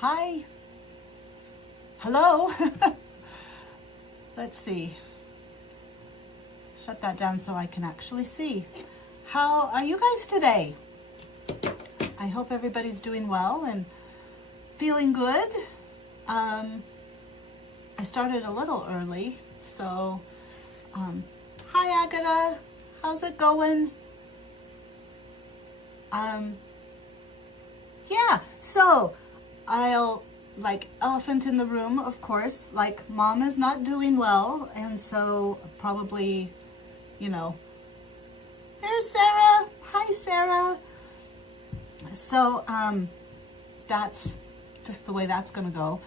Hi. Hello. Let's see. Shut that down so I can actually see. How are you guys today? I hope everybody's doing well and feeling good. I started a little early, so hi Agatha, how's it going? Yeah, so I'll, like, elephant in the room, of course, like, mom is not doing well, and so probably, there's Sarah. Hi, Sarah. So, that's just the way that's gonna go.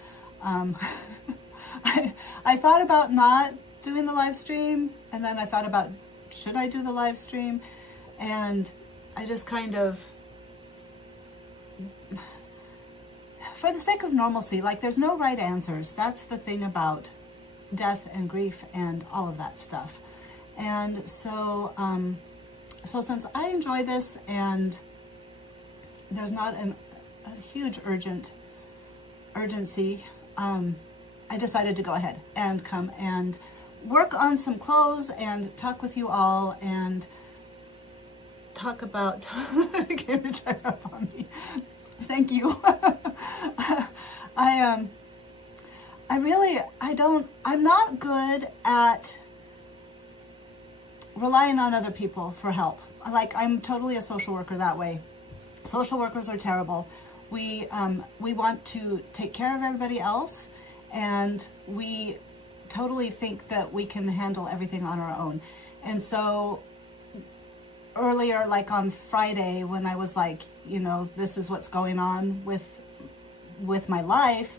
I thought about not doing the live stream, and then I thought about, should I do the live stream? And I just kind of, for the sake of normalcy, like, there's no right answers. That's the thing about death and grief and all of that stuff. And so, so since I enjoy this and there's not a huge urgency, I decided to go ahead and come and work on some clothes and talk with you all and talk about, came to check up on me. Thank you. I'm not good at relying on other people for help. Like, I'm totally a social worker that way. Social workers are terrible. We want to take care of everybody else, and we totally think that we can handle everything on our own. And so earlier, like on Friday, when I was like, this is what's going on with my life,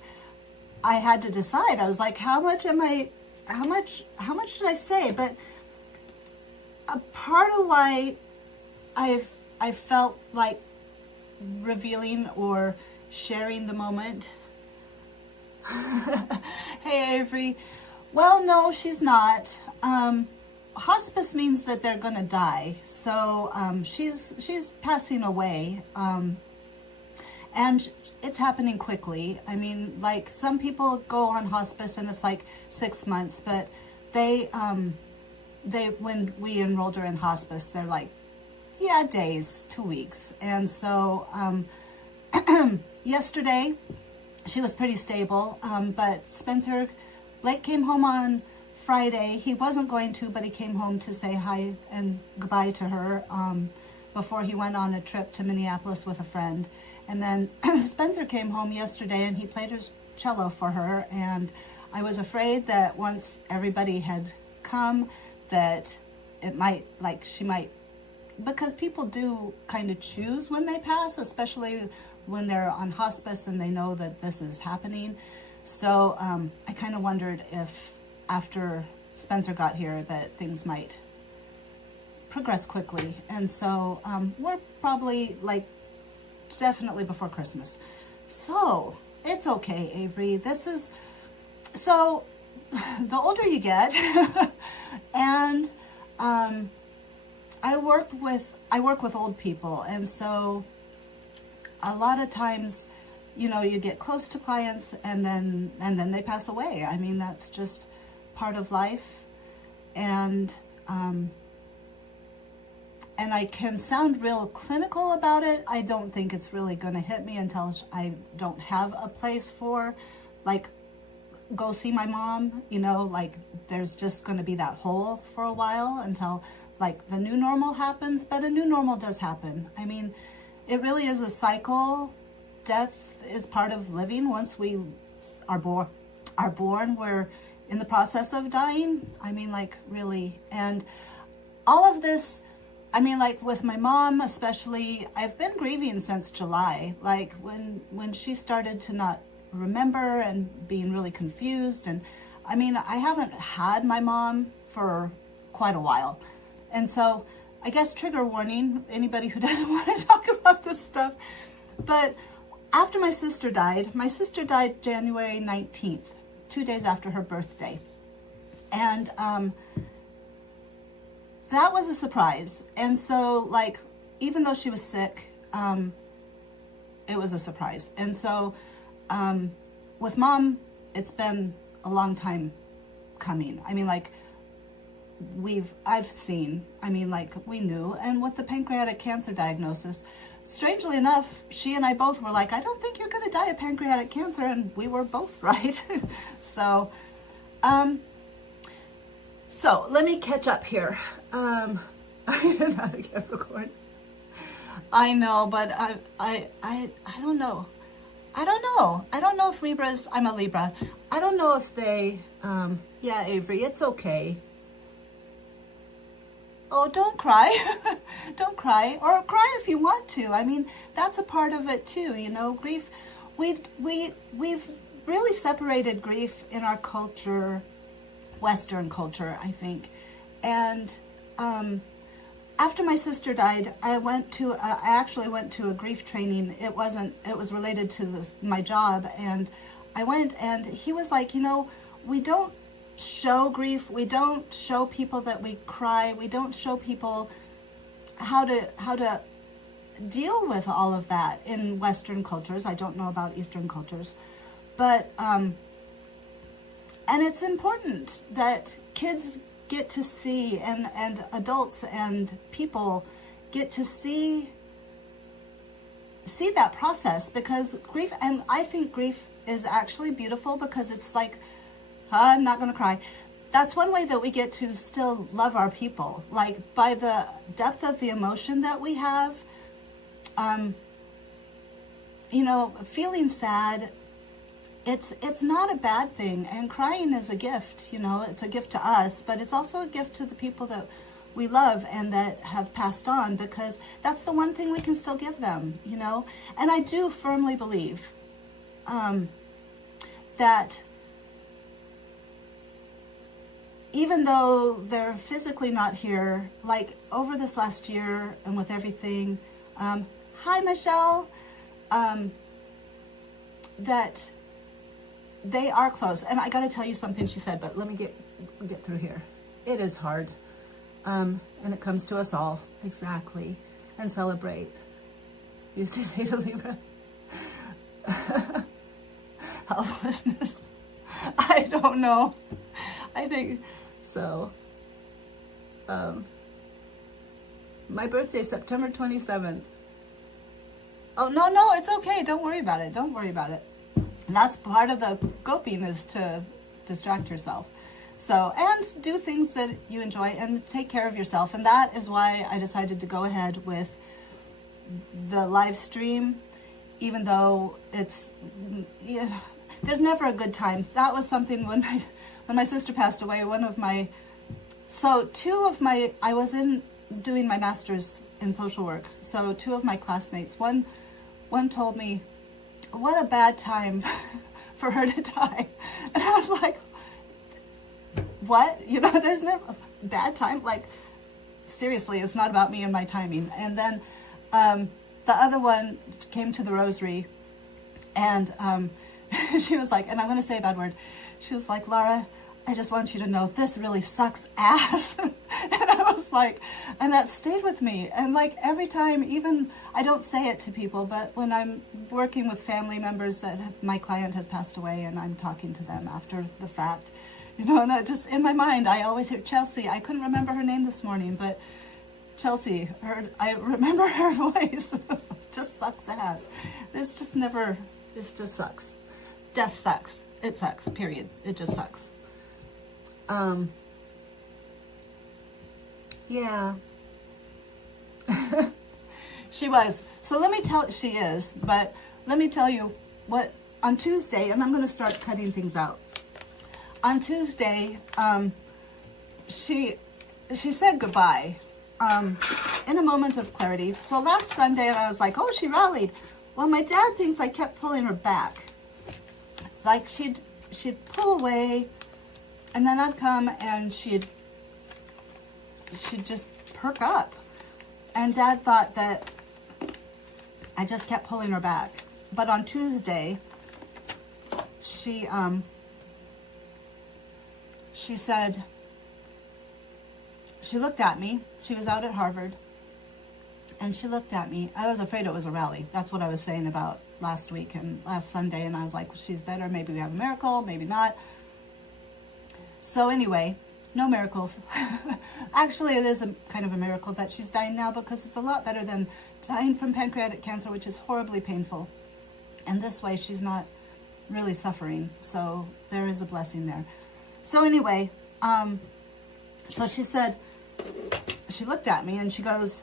I had to decide. I was like, how much should I say? But a part of why I felt like revealing or sharing the moment. Hey, Avery. Well, no, she's not. Hospice means that they're gonna die. So she's passing away. And it's happening quickly. I mean, like, some people go on hospice and it's like 6 months, but they when we enrolled her in hospice, they're like, yeah, days, 2 weeks. And so yesterday she was pretty stable, but Spencer Blake came home on Friday. He wasn't going to, but he came home to say hi and goodbye to her before he went on a trip to Minneapolis with a friend. And then Spencer came home yesterday and he played his cello for her. And I was afraid that once everybody had come, that it might, like, she might, because people do kind of choose when they pass, especially when they're on hospice and they know that this is happening. So I kind of wondered if after Spencer got here that things might progress quickly. And so we're probably, like, definitely before Christmas. So it's okay, Avery. This is, so the older you get, and I work with old people, and so a lot of times, you get close to clients and then they pass away. I mean, that's just part of life. And I can sound real clinical about it. I don't think it's really going to hit me until I don't have a place for, like, go see my mom, like, there's just going to be that hole for a while until, like, the new normal happens. But a new normal does happen. I mean, it really is a cycle. Death is part of living. Once we are born, we're in the process of dying. I mean, like, really. And all of this, I mean, like, with my mom especially, I've been grieving since July. Like, when she started to not remember and being really confused. And I mean, I haven't had my mom for quite a while. And so I guess trigger warning, anybody who doesn't want to talk about this stuff. But after my sister died January 19th, 2 days after her birthday. And that was a surprise. And so, like, even though she was sick, it was a surprise. And so with mom, it's been a long time coming. I mean, like, I've seen, I mean, like, we knew. And with the pancreatic cancer diagnosis, strangely enough, she and I both were like, I don't think you're going to die of pancreatic cancer. And we were both right. So, so let me catch up here. I don't know how to get record. I know, but I don't know. I don't know if Libras, I'm a Libra. I don't know if they, yeah, Avery, it's okay. Oh, don't cry. Don't cry. Or cry if you want to. I mean, that's a part of it too, you know. Grief, we've really separated grief in our culture, Western culture, I think. And after my sister died, I actually went to a grief training. It was related to my job. And I went, and he was like, you know, we don't show grief. We don't show people that we cry. We don't show people how to deal with all of that in Western cultures. I don't know about Eastern cultures, but and it's important that kids get to see, and adults and people get to see that process, because grief, and I think grief is actually beautiful, because it's like, I'm not going to cry. That's one way that we get to still love our people. Like, by the depth of the emotion that we have, you know, feeling sad, it's not a bad thing. And crying is a gift, you know, it's a gift to us, but it's also a gift to the people that we love and that have passed on, because that's the one thing we can still give them, you know. And I do firmly believe that even though they're physically not here, like over this last year and with everything, hi Michelle, that they are close. And I got to tell you something she said, but let me get through here. It is hard, and it comes to us all. Exactly. And celebrate. Used to say to Libra. Helplessness. I don't know. I think so. My birthday, September 27th. Oh, no, it's okay. Don't worry about it. Don't worry about it. And that's part of the coping, is to distract yourself. So, and do things that you enjoy and take care of yourself. And that is why I decided to go ahead with the live stream, even though it's, yeah, there's never a good time. That was something when my sister passed away, I was doing my master's in social work. So two of my classmates, one told me, what a bad time for her to die. And I was like, what? You know, there's never a bad time. Like, seriously, it's not about me and my timing. And then the other one came to the rosary, and she was like, and I'm going to say a bad word. She was like, Laura, I just want you to know this really sucks ass. And I was like, and that stayed with me. And like every time, even I don't say it to people, but when I'm working with family members that my client has passed away and I'm talking to them after the fact, you know, and that just in my mind, I always hear Chelsea. I couldn't remember her name this morning, but Chelsea, I remember her voice. It just sucks ass. This just sucks. Death sucks. It sucks, period. It just sucks. Yeah. She was. So she is, but let me tell you what, on Tuesday, and I'm going to start cutting things out. On Tuesday, she said goodbye, in a moment of clarity. So last Sunday, and I was like, oh, she rallied. Well, my dad thinks I kept pulling her back. Like she'd pull away, and then I'd come and she'd just perk up. And Dad thought that I just kept pulling her back. But on Tuesday, she said, she looked at me. She was out at Harvard. And she looked at me. I was afraid it was a rally. That's what I was saying about last week and last Sunday. And I was like, well, she's better. Maybe we have a miracle, maybe not. So anyway, no miracles. Actually, it is a kind of a miracle that she's dying now, because it's a lot better than dying from pancreatic cancer, which is horribly painful. And this way, she's not really suffering. So there is a blessing there. So anyway, so she said, she looked at me and she goes,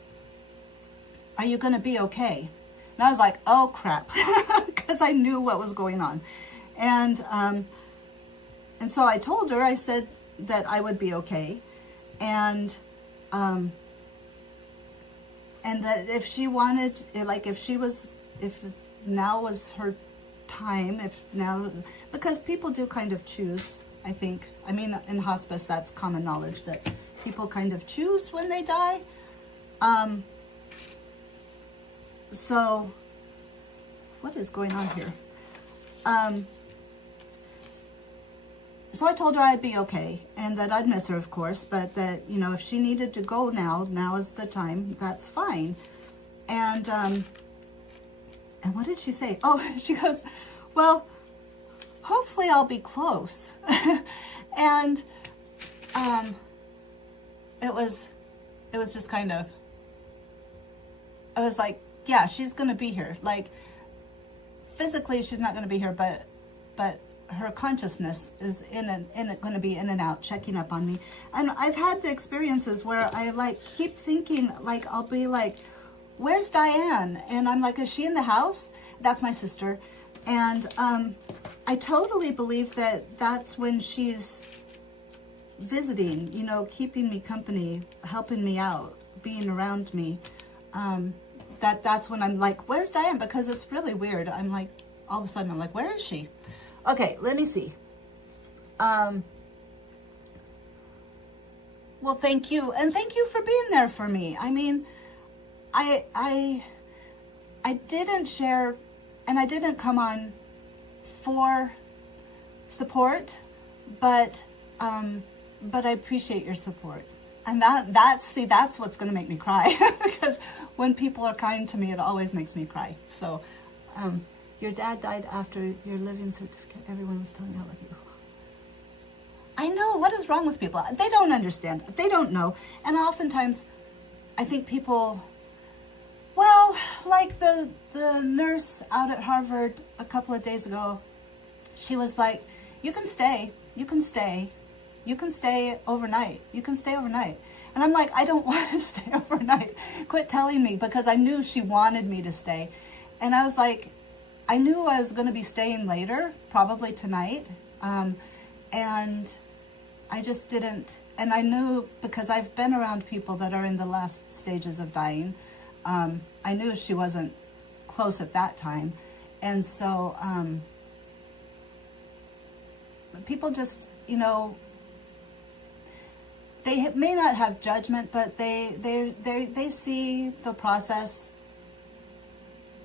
are you going to be okay? And I was like, oh crap, because I knew what was going on. And so I told her, I said that I would be okay. And that if she wanted, like if now was her time, because people do kind of choose, I think. I mean, in hospice, that's common knowledge that people kind of choose when they die. So what is going on here? So I told her I'd be okay, and that I'd miss her, of course, but that, you know, if she needed to go now is the time, that's fine. And what did she say? Oh, she goes, well, hopefully I'll be close. And it was just kind of, I was like, yeah, she's going to be here. Like, physically, she's not going to be here, but her consciousness is going to be in and out, checking up on me. And I've had the experiences where I like keep thinking, like, I'll be like, where's Diane? And I'm like, is she in the house? That's my sister. And I totally believe that that's when she's visiting, you know, keeping me company, helping me out, being around me. That's when I'm like, where's Diane? Because it's really weird. I'm like, all of a sudden, I'm like, where is she? Okay, let me see. Well, thank you. And thank you for being there for me. I mean, I didn't share, and I didn't come on for support, but I appreciate your support. And that's what's going to make me cry, because when people are kind to me, it always makes me cry. So, your dad died after your living certificate. Everyone was telling me how lucky you were. I know, what is wrong with people? They don't understand. They don't know. And oftentimes, I think people, well, like the nurse out at Harvard a couple of days ago, she was like, you can stay overnight. You can stay overnight. And I'm like, I don't want to stay overnight. Quit telling me, because I knew she wanted me to stay. And I was like, I knew I was going to be staying later, probably tonight. And I just didn't. And I knew, because I've been around people that are in the last stages of dying. I knew she wasn't close at that time. And so people just, you know, they may not have judgment, but they see the process,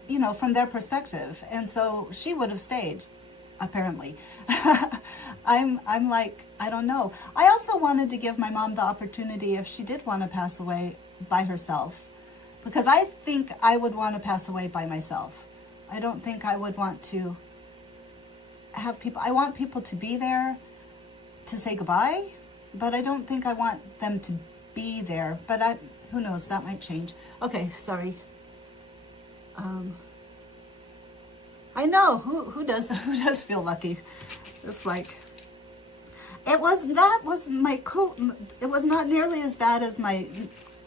you know, from their perspective. And so she would have stayed, apparently. I'm like, I don't know. I also wanted to give my mom the opportunity, if she did want to pass away by herself, because I think I would want to pass away by myself. I don't think I would want to have people. I want people to be there to say goodbye, but I don't think I want them to be there. But who knows, that might change. Okay, sorry. I know, who does feel lucky? It's like, it was not nearly as bad as my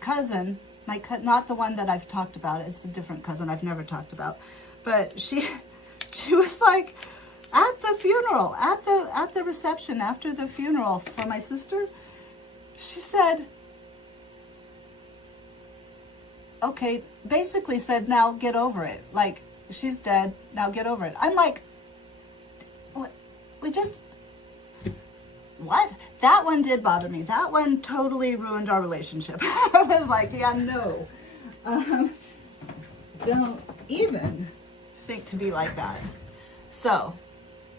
cousin, not the one that I've talked about. It's a different cousin I've never talked about. But she was like, at the funeral, at the reception after the funeral for my sister, she said, okay, basically said, now get over it. Like, she's dead, now get over it. I'm like, what? What? That one did bother me. That one totally ruined our relationship. I was like, yeah, no. Don't even think to be like that. So,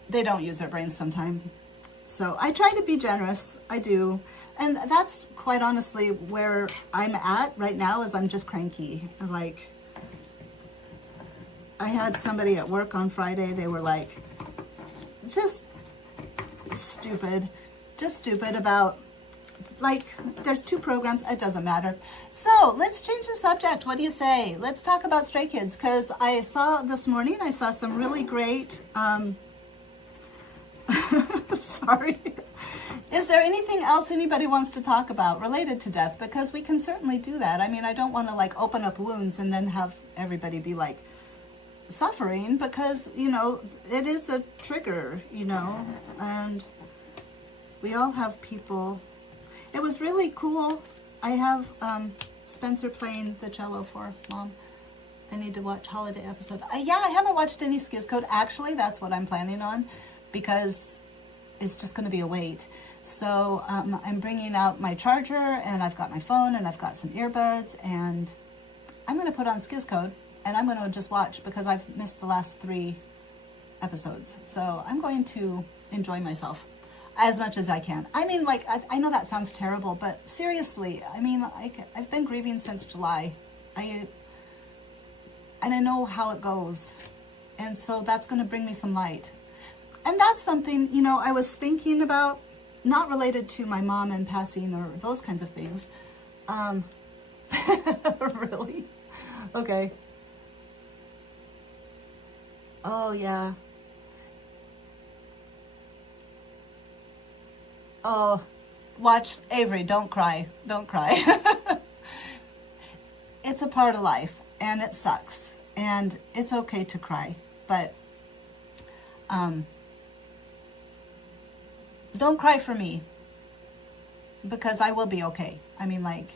they don't use their brains sometimes. So I try to be generous. I do. And that's quite honestly where I'm at right now, is I'm just cranky. Like, I had somebody at work on Friday, they were like, just stupid about, like, there's 2 programs, it doesn't matter. So let's change the subject. What do you say? Let's talk about Stray Kids, because I saw this morning, I saw some really great, sorry. Is there anything else anybody wants to talk about related to death? Because we can certainly do that. I mean, I don't want to like open up wounds and then have everybody be like suffering, because, you know, it is a trigger, you know, and we all have people. It was really cool. I have Spencer playing the cello for Mom. I need to watch holiday episode. Yeah, I haven't watched any Skiz Code. Actually, that's what I'm planning on, because it's just going to be a wait. So I'm bringing out my charger, and I've got my phone, and I've got some earbuds, and I'm going to put on Skiz Code, and I'm going to just watch, because I've missed the last 3 episodes. So I'm going to enjoy myself as much as I can. I mean, like, I know that sounds terrible, but seriously, I mean, I've been grieving since July. And I know how it goes. And so that's going to bring me some light. And that's something, you know, I was thinking about, not related to my mom and passing or those kinds of things. Really? Okay. Oh, yeah. Oh, watch Avery, don't cry. Don't cry. It's a part of life, and it sucks. And it's okay to cry, but don't cry for me, because I will be okay. I mean, like,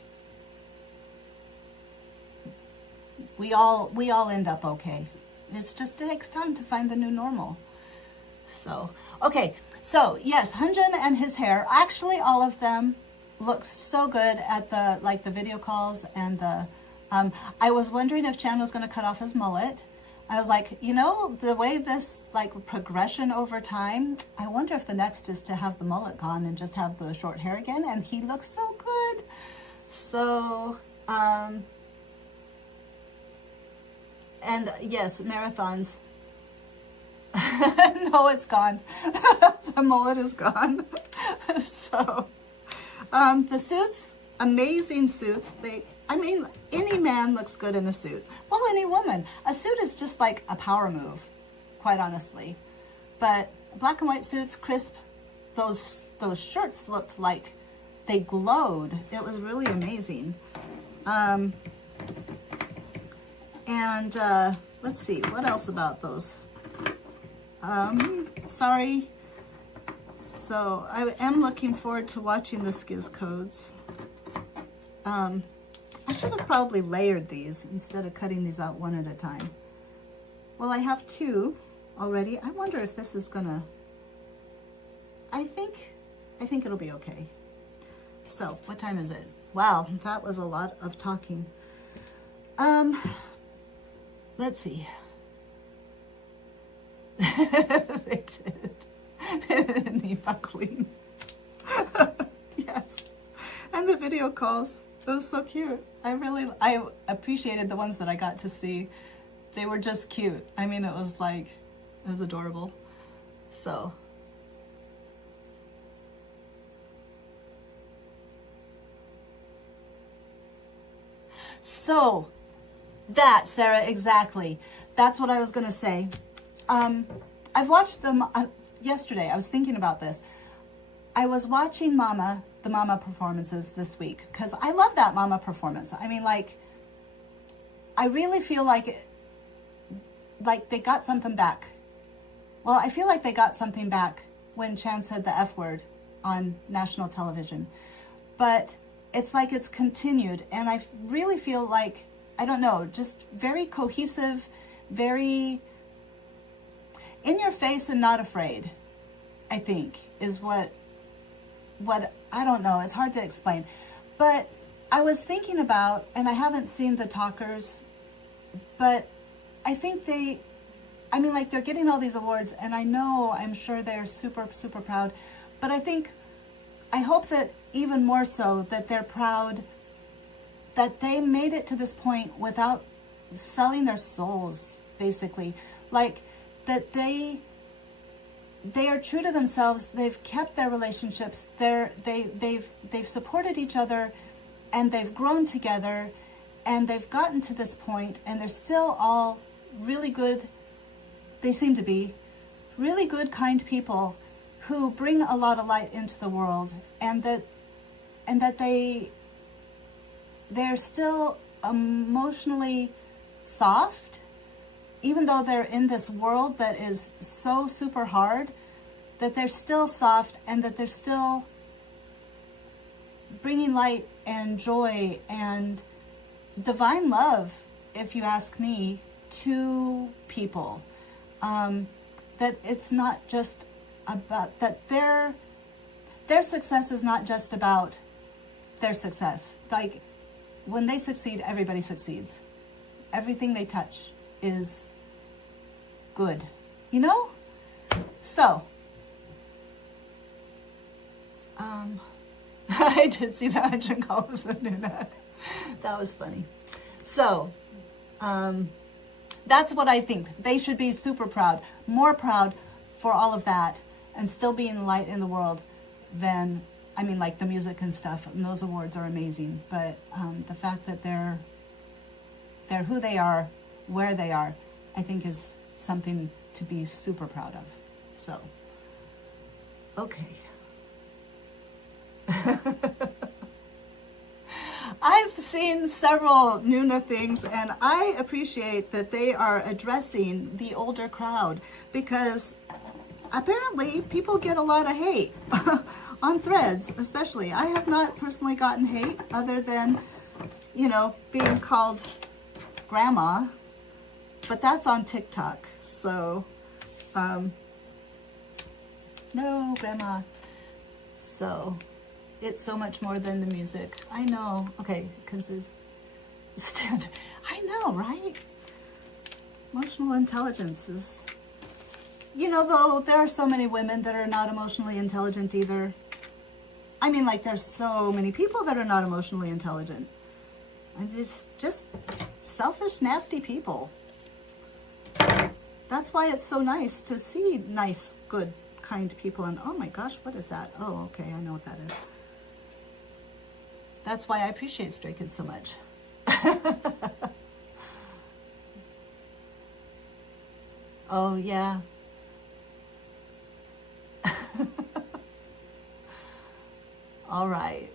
we all end up okay. It's just, it takes time to find the new normal. So, okay. So yes, Hyunjin and his hair, actually all of them look so good at the, like, the video calls, and the, I was wondering if Chan was going to cut off his mullet. I was like, you know, the way this, like, progression over time, I wonder if the next is to have the mullet gone and just have the short hair again, and he looks so good. So, and yes, marathons. No, it's gone. The mullet is gone. So, the suits, amazing suits. I mean, any man looks good in a suit. Well, any woman. A suit is just like a power move, quite honestly. But black and white suits, crisp. Those shirts looked like they glowed. It was really amazing. Let's see, what else about those? Sorry. So I am looking forward to watching the Skiz Codes. I should have probably layered these instead of cutting these out one at a time. Well, I have 2 already. I wonder if this is gonna, I think it'll be okay. So what time is it? Wow, that was a lot of talking. Let's see. They did. Knee buckling. Yes. And the video calls. It was so cute. I appreciated the ones that I got to see. They were just cute. I mean, it was adorable. So. So, that, Sarah, exactly. That's what I was going to say. I've watched them yesterday. I was thinking about this. I was watching the Mama performances this week, because I love that Mama performance. I mean, like, I really feel like they got something back. Well, I feel like they got something back when Chan said the F word on national television. But it's like it's continued, and I really feel like, I don't know, just very cohesive, very in your face and not afraid, I think, is what I don't know, it's hard to explain. But I was thinking about, and I haven't seen the talkers, but I think they're getting all these awards, and I'm sure they're super, super proud. But I hope that even more so that they're proud that they made it to this point without selling their souls, basically. Like, that they are true to themselves. They've kept their relationships. They've supported each other, and they've grown together, and they've gotten to this point, and they're still all really good. They seem to be really good, kind people who bring a lot of light into the world, and that they're still emotionally soft, even though they're in this world that is so super hard, that they're still soft, and that they're still bringing light and joy and divine love, if you ask me, to people. That it's not just about, that their success is not just about their success. Like, when they succeed, everybody succeeds. Everything they touch is good, you know? So, I did see that I didn't call it the Nuna. That was funny. So, that's what I think. They should be super proud, more proud for all of that, and still being light in the world than, I mean, like the music and stuff, and those awards are amazing, but the fact that they're who they are, where they are, I think is something to be super proud of. So, okay. I've seen several Nuna things, and I appreciate that they are addressing the older crowd, because apparently people get a lot of hate on Threads, especially. I have not personally gotten hate other than, you know, being called grandma, but that's on TikTok. So, no, grandma. So, it's so much more than the music. I know. Okay, because there's standard. I know, right? Emotional intelligence is, you know, though there are so many women that are not emotionally intelligent either. I mean, like, there's so many people that are not emotionally intelligent. And it's just selfish, nasty people. That's why it's so nice to see nice, good, kind people. And oh my gosh, what is that? Oh, okay, I know what that is. That's why I appreciate Stray Kids so much. Oh, yeah. All right.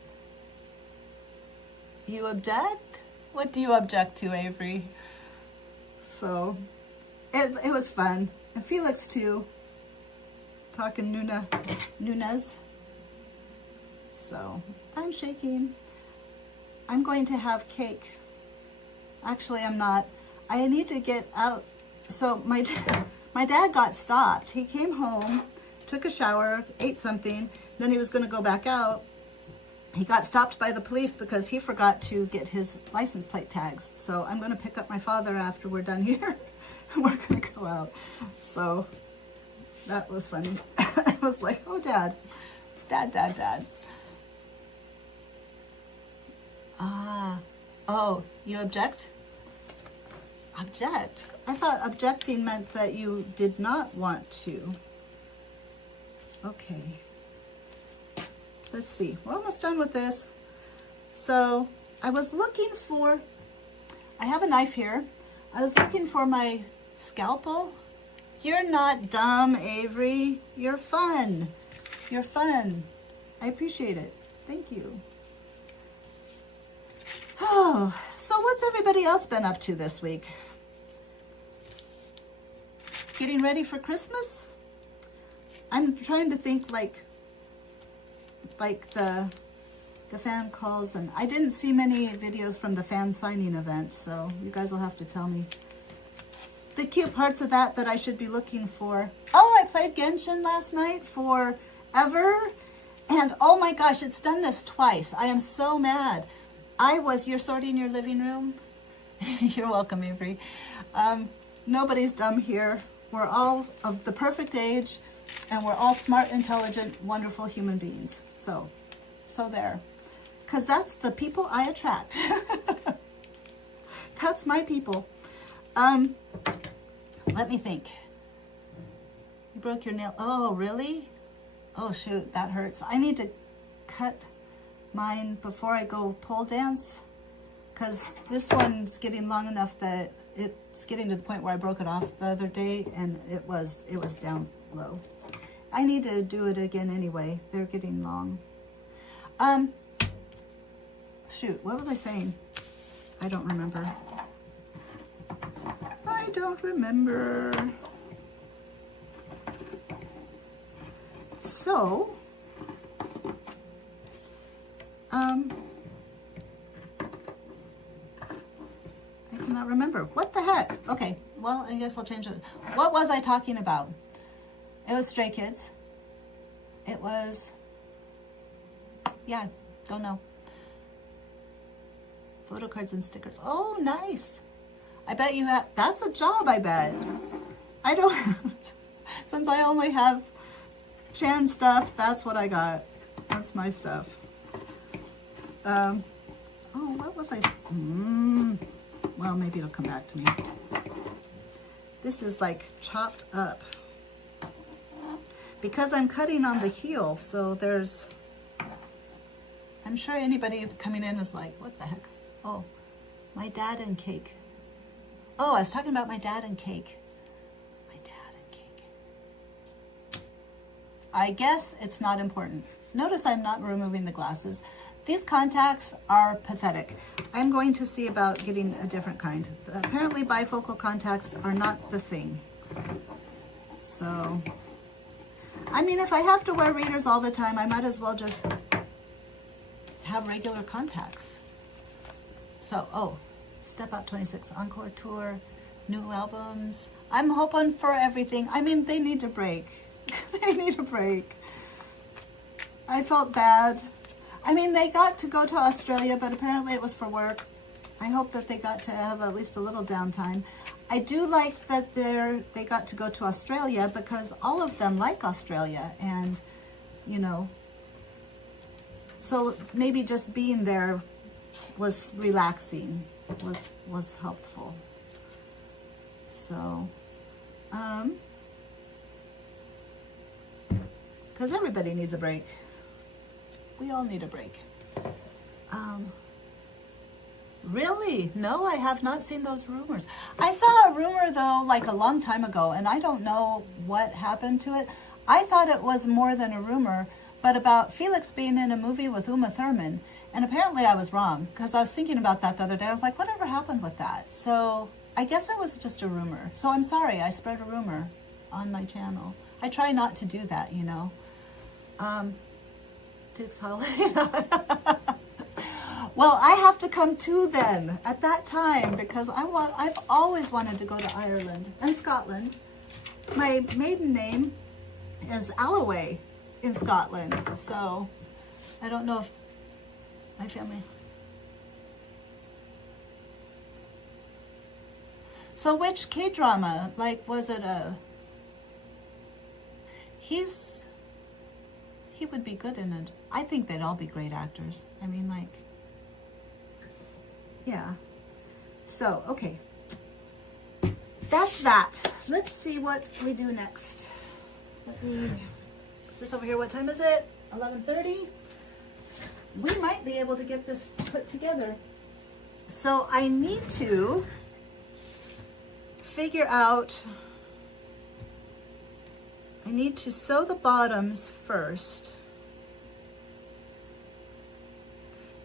You object? What do you object to, Avery? So, it was fun. And Felix, too. Talking Nunas. So, I'm shaking. I'm going to have cake. Actually, I'm not. I need to get out. So, my dad got stopped. He came home, took a shower, ate something, then he was going to go back out. He got stopped by the police because he forgot to get his license plate tags. So I'm going to pick up my father after we're done here. We're going to go out. So that was funny. I was like, oh, Dad. Dad. Oh, you object? Object? I thought objecting meant that you did not want to. Okay. Let's see, we're almost done with this. So I was looking for, I have a knife here. I was looking for my scalpel. You're not dumb, Avery. You're fun. You're fun. I appreciate it. Thank you. Oh, so what's everybody else been up to this week? Getting ready for Christmas? I'm trying to think like the fan calls, and I didn't see many videos from the fan signing event, so you guys will have to tell me the cute parts of that I should be looking for. Oh, I played Genshin last night forever, and oh my gosh, it's done this twice. I am so mad. You're sorting your living room? You're welcome, Avery. Nobody's dumb here. We're all of the perfect age. And we're all smart, intelligent, wonderful human beings. So there. Because that's the people I attract. That's my people. Let me think. You broke your nail. Oh, really? Oh, shoot, that hurts. I need to cut mine before I go pole dance, because this one's getting long enough that it's getting to the point where I broke it off the other day, and it was down low. I need to do it again anyway. They're getting long. Shoot, what was I saying? I don't remember. I don't remember. So, I cannot remember. What the heck? Okay, well, I guess I'll change it. What was I talking about? It was Stray Kids. It was, yeah, don't know. Photo cards and stickers. Oh, nice. I bet you have, that's a job, I bet. I don't, since I only have Chan stuff, that's what I got. That's my stuff. Oh, what was I? Well, maybe it'll come back to me. This is like chopped up. Because I'm cutting on the heel, so there's, I'm sure anybody coming in is like, what the heck? Oh, my dad and cake. Oh, I was talking about my dad and cake. My dad and cake. I guess it's not important. Notice I'm not removing the glasses. These contacts are pathetic. I'm going to see about getting a different kind. Apparently bifocal contacts are not the thing. So, I mean, if I have to wear readers all the time, I might as well just have regular contacts. So, oh, Step Out 26 Encore Tour, new albums. I'm hoping for everything. I mean, they need a break. They need a break. I felt bad. I mean, they got to go to Australia, but apparently it was for work. I hope that they got to have at least a little downtime. I do like that they got to go to Australia, because all of them like Australia, and, you know, so maybe just being there was relaxing, was helpful. So, because everybody needs a break. We all need a break. Really? No, I have not seen those rumors. I saw a rumor though, like a long time ago, and I don't know what happened to it. I thought it was more than a rumor, but about Felix being in a movie with Uma Thurman. And apparently I was wrong, because I was thinking about that the other day. I was like, whatever happened with that? So I guess it was just a rumor. So I'm sorry, I spread a rumor on my channel. I try not to do that, you know. Duke's Holiday. Well, I have to come too then at that time, because I've always wanted to go to Ireland and Scotland. My maiden name is Alloway in Scotland, so I don't know if my family. So which K-drama? Like, was it a... He would be good in it. I think they'd all be great actors. I mean, like, yeah. So, okay. That's that. Let's see what we do next. Let me put this over here. What time is it? 11:30? We might be able to get this put together. So I need to figure out, I need to sew the bottoms first.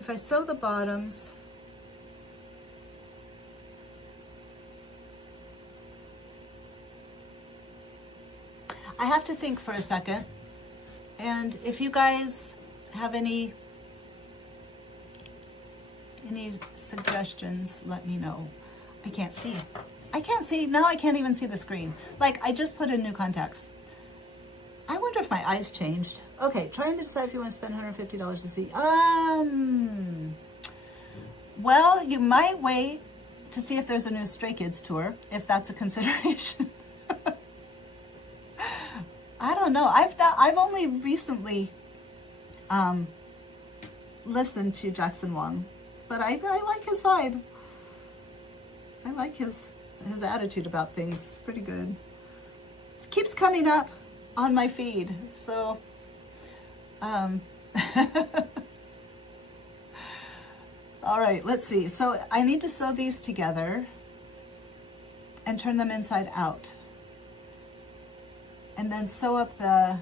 If I sew the bottoms, I have to think for a second. And if you guys have any suggestions, let me know. I can't see. I can't see. Now I can't even see the screen. Like, I just put in new contacts. I wonder if my eyes changed. Okay, trying to decide if you want to spend $150 to see. Well, you might wait to see if there's a new Stray Kids tour, if that's a consideration. I don't know. I've only recently listened to Jackson Wang, but I like his vibe. I like his attitude about things. It's pretty good. It keeps coming up on my feed, so all right, let's see. So I need to sew these together and turn them inside out, and then sew up the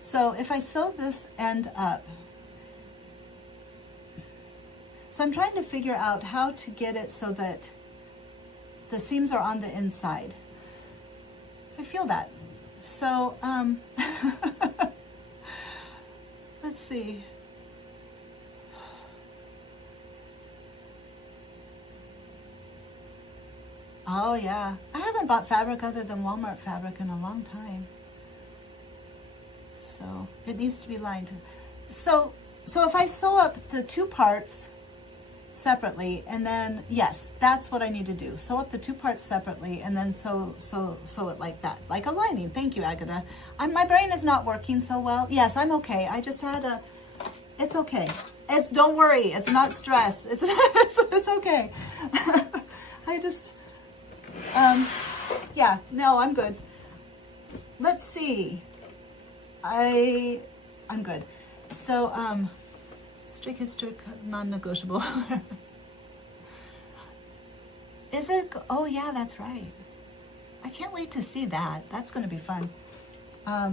so if I sew this end up, so I'm trying to figure out how to get it so that the seams are on the inside. I feel that. So let's see. Oh yeah, I haven't bought fabric other than Walmart fabric in a long time. So it needs to be lined. So if I sew up the two parts separately, and then yes, that's what I need to do. Sew up the two parts separately, and then sew it like that, like a lining. Thank you, Agatha. My brain is not working so well. Yes, I'm okay. I just had it's okay. Don't worry. It's not stress. It's it's okay. I just yeah, no, I'm good. Let's see. I'm good. So strict history non-negotiable. Is it? Oh yeah, that's right. I can't wait to see that. That's going to be fun. I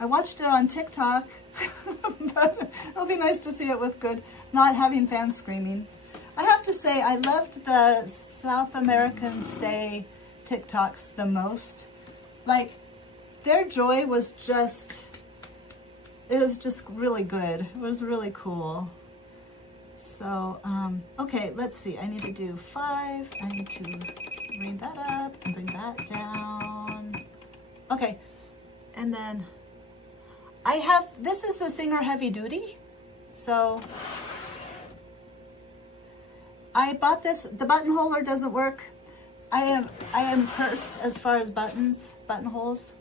watched it on TikTok, but it'll be nice to see it with good, not having fans screaming. I have to say, I loved the South American Stay TikToks the most. Like, their joy was just, it was just really good. It was really cool. So, okay, let's see. I need to do 5. I need to bring that up and bring that down. Okay, and then I have, this is the Singer Heavy Duty. So I bought this. The button holder doesn't work. I am cursed as far as buttonholes.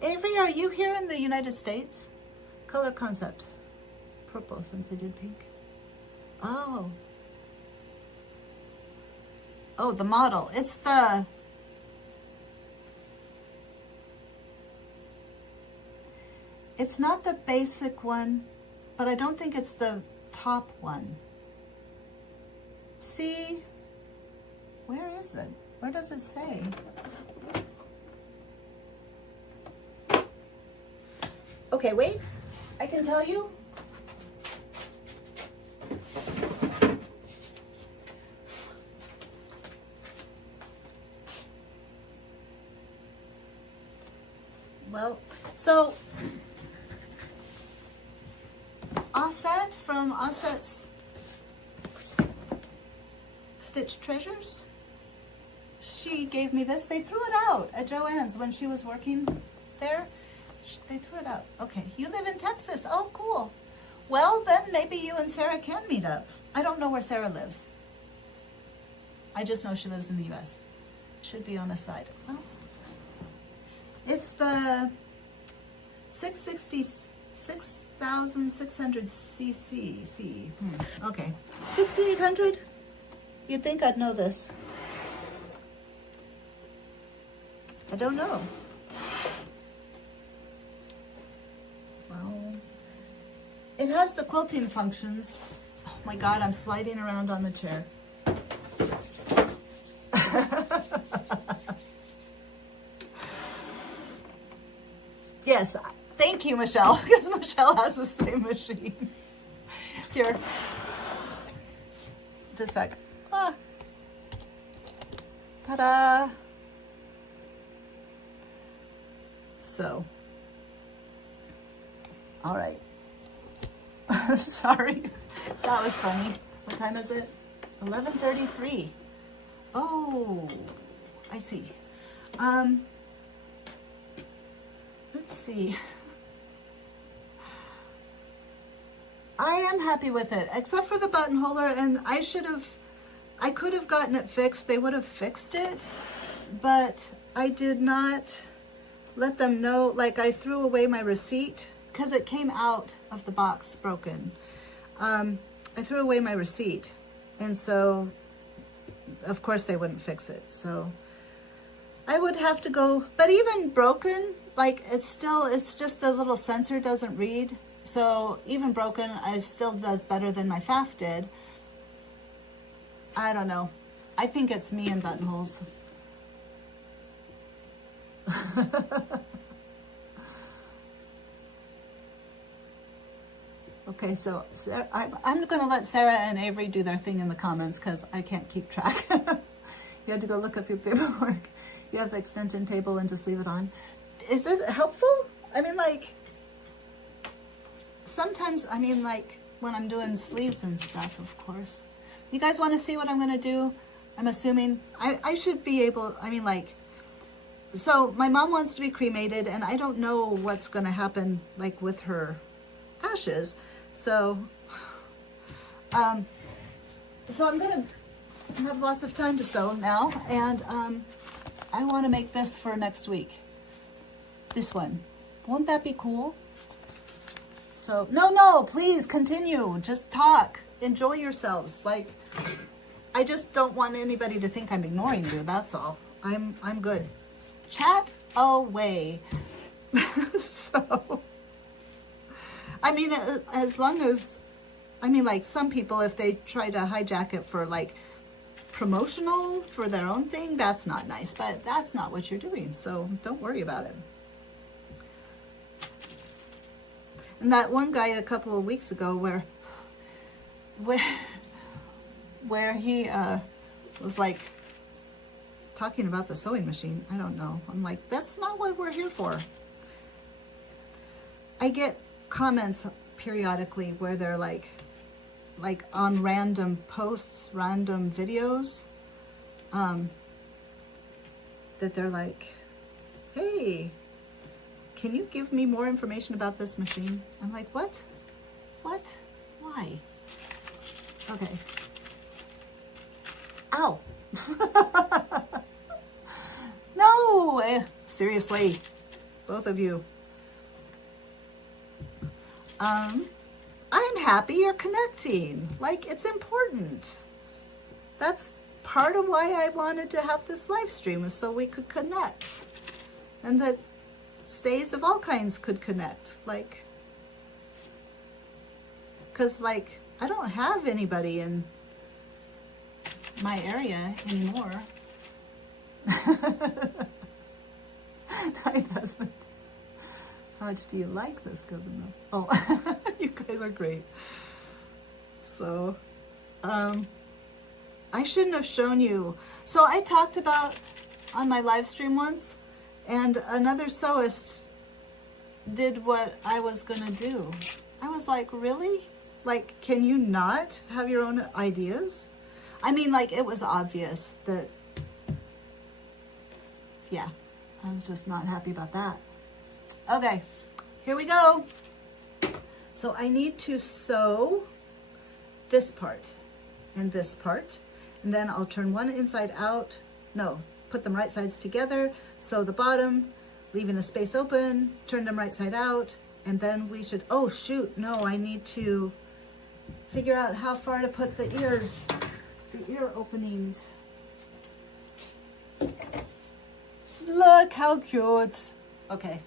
Avery, are you here in the United States? Color concept. Purple, since I did pink. Oh. Oh, the model. It's the... It's not the basic one, but I don't think it's the top one. See? Where is it? Where does it say? Okay, wait. I can tell you. Well, so Osset from Osset's Stitch Treasures, she gave me this. They threw it out at Joann's when she was working there. They threw it out. Okay, you live in Texas. Oh, cool. Well, then maybe you and Sarah can meet up. I don't know where Sarah lives. I just know she lives in the U.S. Should be on the side. Well, it's the 6,600 cc. Okay, 6,800. You'd think I'd know this. I don't know. Well, it has the quilting functions. Oh my God, I'm sliding around on the chair. Yes, thank you, Michelle, because Michelle has the same machine. Here, just a sec. Ah. Ta-da! So, all right. Sorry, that was funny. What time is it? 11:33. Oh, I see. Let's see. am happy with it, except for the buttonholer, and I could have gotten it fixed. They would have fixed it, but I did not let them know. Like, I threw away my receipt because it came out of the box broken. I threw away my receipt, and so of course they wouldn't fix it. So I would have to go, but even broken, like, it's just the little sensor doesn't read. So even broken, it still does better than my FAF did. I don't know. I think it's me and buttonholes. Okay, so Sarah, I'm going to let Sarah and Avery do their thing in the comments because I can't keep track. You had to go look up your paperwork. You have the extension table and just leave it on. Is it helpful? I mean, like, sometimes, I mean, like, when I'm doing sleeves and stuff, of course. You guys want to see what I'm going to do? I'm assuming I should be able, I mean, like, so my mom wants to be cremated, and I don't know what's going to happen, like, with her ashes. So I'm going to have lots of time to sew now, and I want to make this for next week. This one. Won't that be cool? So, no, please continue. Just talk. Enjoy yourselves. Like, I just don't want anybody to think I'm ignoring you. That's all. I'm good. Chat away. So, I mean, as long as, I mean, like, some people, if they try to hijack it for, like, promotional for their own thing, that's not nice, but that's not what you're doing, so don't worry about it. And that one guy a couple of weeks ago where he was like talking about the sewing machine, I don't know, I'm like, that's not what we're here for. I get comments periodically where they're like on random posts, random videos, that they're like, hey, can you give me more information about this machine? I'm like, what? What? Why? Okay. Ow. No, seriously, both of you. I'm happy you're connecting. Like, it's important. That's part of why I wanted to have this live stream, was so we could connect. And that stays of all kinds could connect. Like, because, like, I don't have anybody in my area anymore. My husband. How much do you like this, Governor? Oh, you guys are great. So, I shouldn't have shown you. So I talked about on my live stream once, and another sewist did what I was gonna do. I was like, really? Like, can you not have your own ideas? I mean, like, it was obvious that, yeah, I was just not happy about that. Okay, here we go. So I need to sew this part and this part, and then I'll turn one inside out. No, put them right sides together, sew the bottom, leaving a space open, turn them right side out, and then we should, oh shoot, no, I need to figure out how far to put the ears, the ear openings. Look how cute. Okay.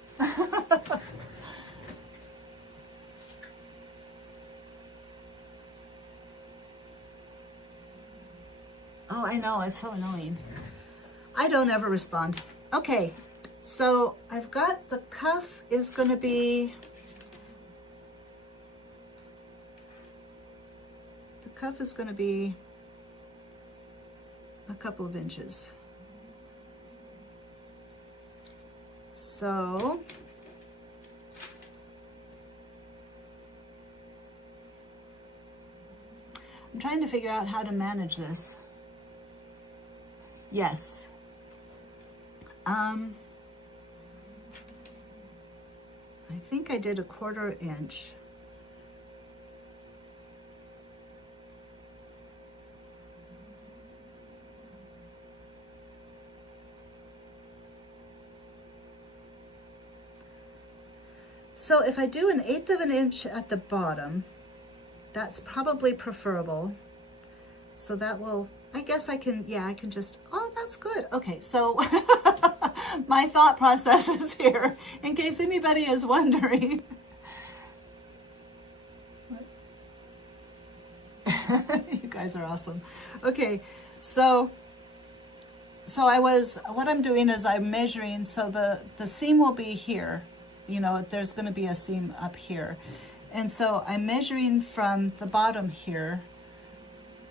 Oh, I know, it's so annoying. I don't ever respond. Okay, so I've got the cuff is gonna be, the cuff is gonna be a couple of inches. So I'm trying to figure out how to manage this. Yes. I think I did a 1/4 inch. So if I do 1/8 of an inch at the bottom, that's probably preferable. So that will, I guess I can, yeah, I can just, oh, that's good. Okay, so my thought process is here, in case anybody is wondering. You guys are awesome. Okay, so what I'm doing is I'm measuring, so the seam will be here. You know, there's going to be a seam up here. And so I'm measuring from the bottom here,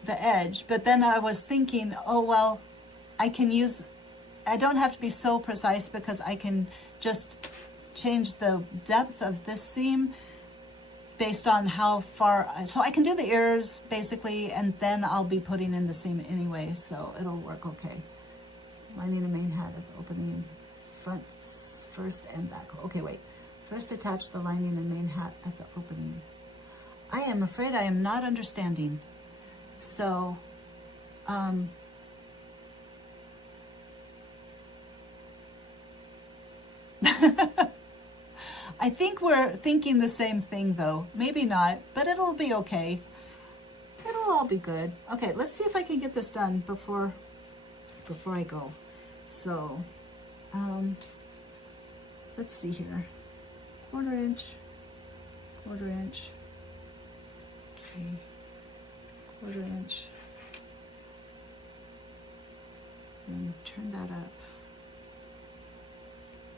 the edge, but then I was thinking, oh, well, I don't have to be so precise because I can just change the depth of this seam based on how far, so I can do the ears basically, and then I'll be putting in the seam anyway, so it'll work okay. Lining a main hat at the opening, front first and back. Okay, wait. First attach the lining and main hat at the opening. I am afraid I am not understanding. So, I think we're thinking the same thing though. Maybe not, but it'll be okay. It'll all be good. Okay, let's see if I can get this done before I go. So, let's see here. 1/4 inch, 1/4 inch. Okay, 1/4 inch. Then turn that up.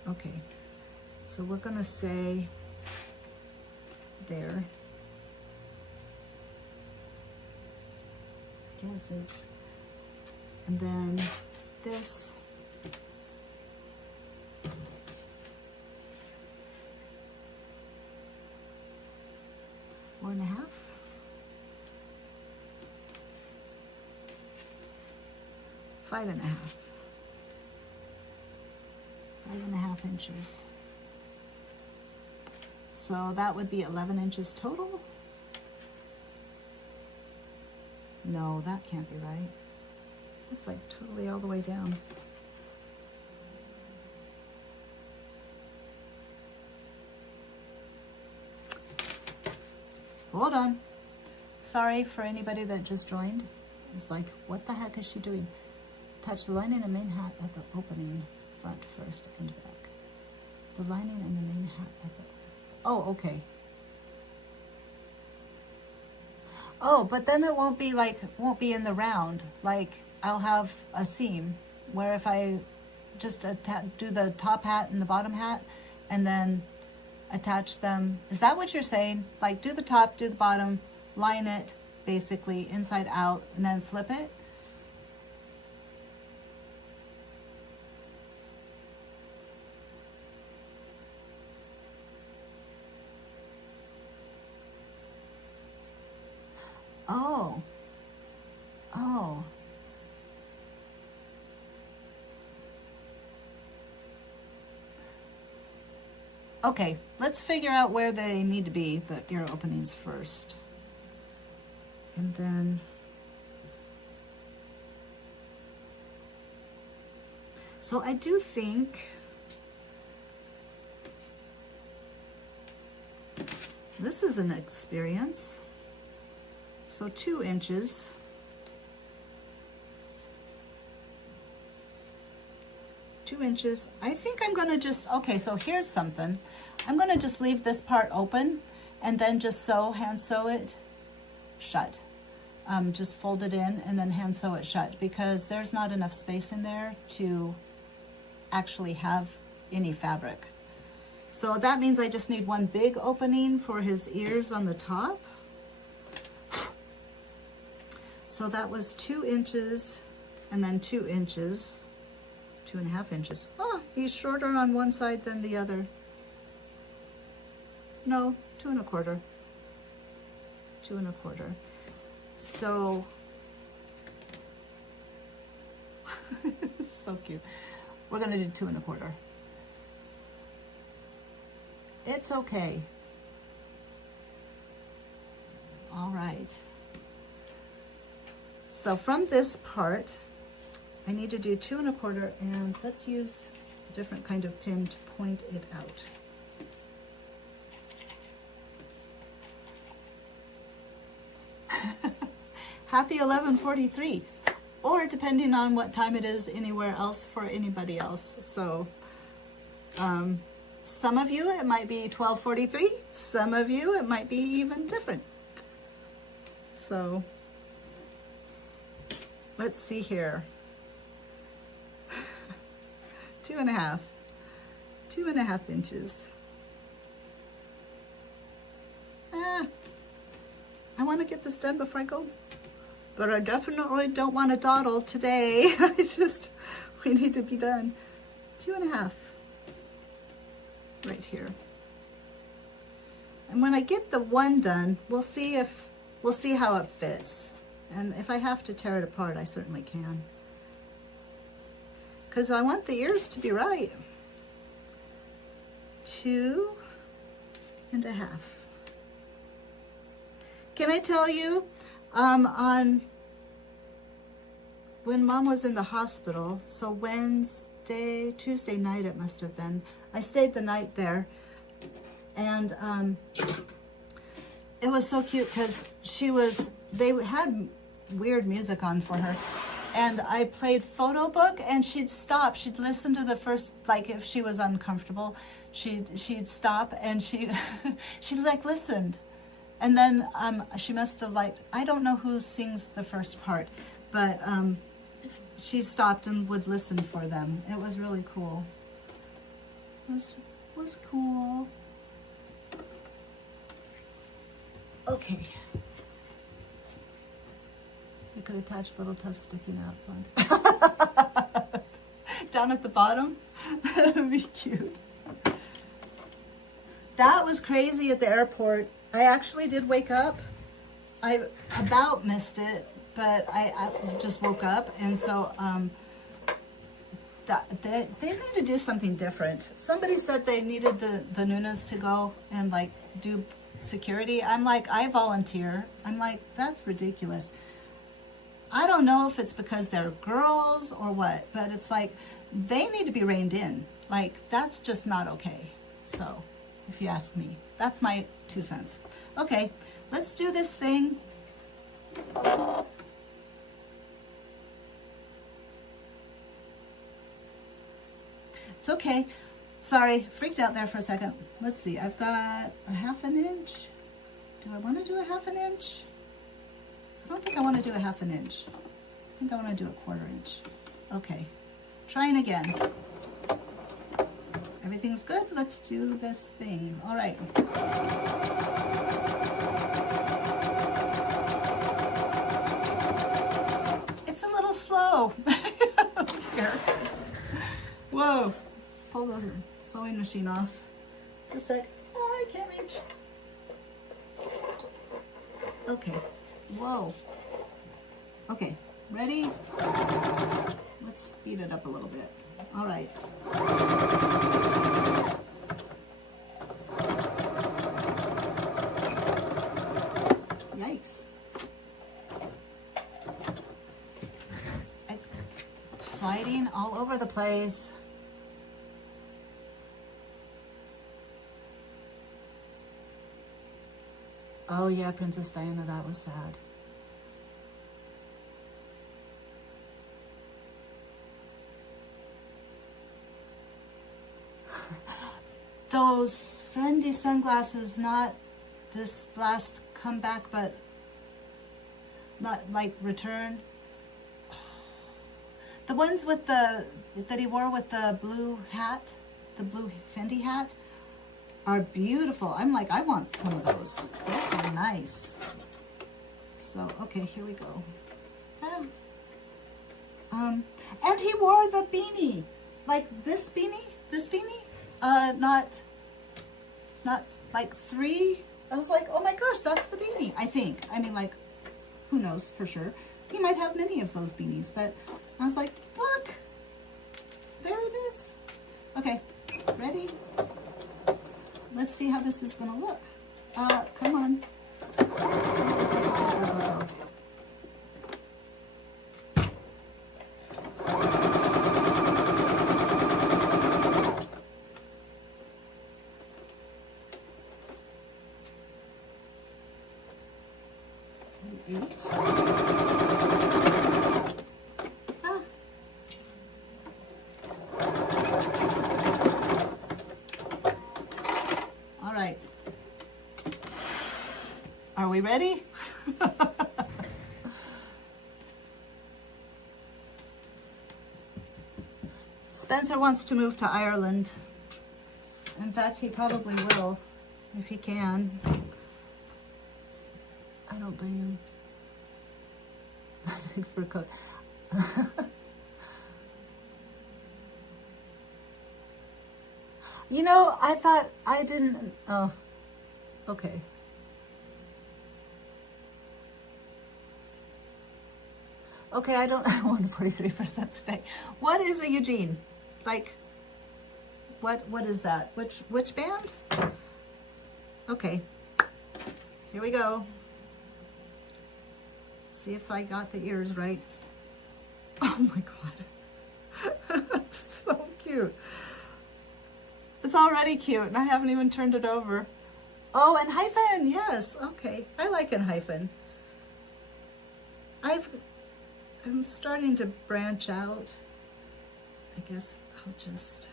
Okay, so we're gonna say there. Cancers. And then this. 4.5. 5.5. 5.5 inches. So that would be 11 inches total. No, that can't be right. It's like totally all the way down. Hold on. Sorry for anybody that just joined. It's like, what the heck is she doing? Attach the lining and main hat at the opening, front first and back. The lining and the main hat at the, oh, okay. Oh, but then it won't be in the round. Like, I'll have a seam where if I just do the top hat and the bottom hat and then attach them. Is that what you're saying? Like, do the top, do the bottom, line it basically inside out, and then flip it? Oh. Oh. Okay, let's figure out where they need to be, the ear openings first. And then, so I do think this is an experience. So 2 inches. 2 inches. I think I'm gonna just, okay, so here's something. I'm gonna just leave this part open and then just hand sew it shut. Just fold it in and then hand sew it shut because there's not enough space in there to actually have any fabric. So that means I just need one big opening for his ears on the top. So that was 2 inches and then 2 inches. 2.5 inches. Oh, he's shorter on one side than the other. No, 2 1/4. 2 1/4. So, so cute. We're gonna do 2 1/4. It's okay. All right. So from this part, I need to do 2 1/4, and let's use a different kind of pin to point it out. happy 11:43, or depending on what time it is anywhere else for anybody else. So some of you it might be 12:43, some of you it might be even different. So let's see here. 2.5 inches. I want to get this done before I go, but I definitely don't want to dawdle today. We need to be done. 2.5 right here. And when I get the one done, we'll see how it fits. And if I have to tear it apart, I certainly can. Because I want the ears to be right. 2.5. Can I tell you, on when Mom was in the hospital, so Tuesday night it must have been, I stayed the night there, and it was so cute because they had weird music on for her, and I played photo book, and she'd stop, she'd listen to the first, like if she was uncomfortable, she'd stop, and she like listened. And then she must have liked, I don't know who sings the first part, but she stopped and would listen for them. It was really cool. It was cool. Okay. You could attach a little tough sticking out one. Down at the bottom. That would be cute. That was crazy at the airport. I actually did wake up. I about missed it, but I just woke up, and so they need to do something different. Somebody said they needed the Nunas to go and like do security. I'm like, I volunteer. I'm like, that's ridiculous. I don't know if it's because they're girls or what, but it's like they need to be reined in. Like, that's just not okay. So, if you ask me, that's my 2 cents. Okay, let's do this thing. It's okay. Sorry, freaked out there for a second. Let's see, I've got a 1/2 inch. Do I want to do a 1/2 inch? I don't think I want to do a 1/2 inch. I think I want to do a 1/4 inch. Okay, trying again. Everything's good. Let's do this thing. All right. It's a little slow. Here. Whoa. Pull the sewing machine off. Just a sec. Oh, I can't reach. Okay. Whoa. Okay. Ready? Let's speed it up a little bit. All right. Yikes. Sliding all over the place. Oh yeah, Princess Diana, that was sad. Those Fendi sunglasses, not this last comeback, but not like return. The ones with that he wore with the blue hat, the blue Fendi hat, are beautiful. I'm like, I want some of those. Those are nice. So, okay, here we go. And he wore the beanie, like this beanie, not like 3. I was like, oh my gosh, that's the beanie, I think. I mean, like, who knows for sure. He might have many of those beanies, but I was like, look, there it is. Okay, ready? Let's see how this is gonna look. Come on. Eight. we ready? Spencer wants to move to Ireland. In fact, he probably will, if he can. I don't blame him. For cook. You know, I thought I didn't. Oh, okay. Okay, I don't. 143% stay. What is a Eugene? Like, what is that? Which band? Okay, here we go. See if I got the ears right. Oh my God, that's so cute. It's already cute, and I haven't even turned it over. Oh, and hyphen, yes. Okay, I like an hyphen. I'm starting to branch out. I guess I'll just.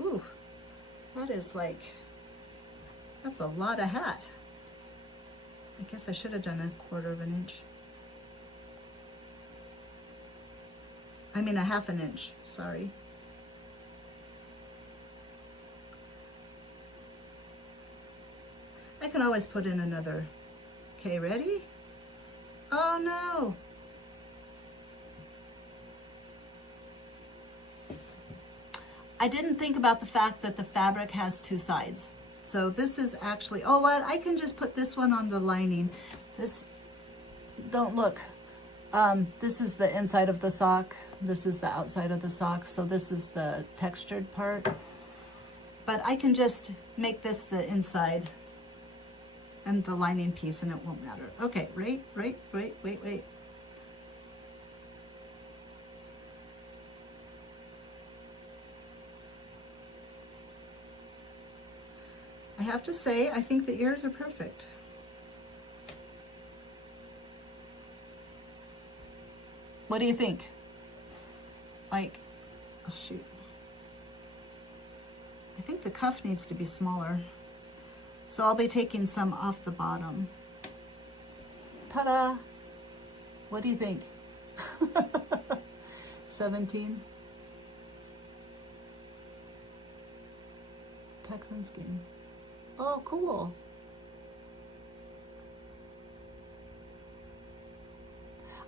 Ooh, that is like, that's a lot of hat. I guess I should have done a 1/4 inch. I mean a 1/2 inch, sorry. I can always put in another. Okay, ready? Oh no. I didn't think about the fact that the fabric has 2 sides. So this is actually, oh what, I can just put this one on the lining. This, don't look. This is the inside of the sock. This is the outside of the sock. So this is the textured part. But I can just make this the inside and the lining piece and it won't matter. Okay, wait. I have to say, I think the ears are perfect. What do you think? Like, oh shoot. I think the cuff needs to be smaller. So I'll be taking some off the bottom. Ta-da! What do you think? 17? Texan skin. Oh, cool.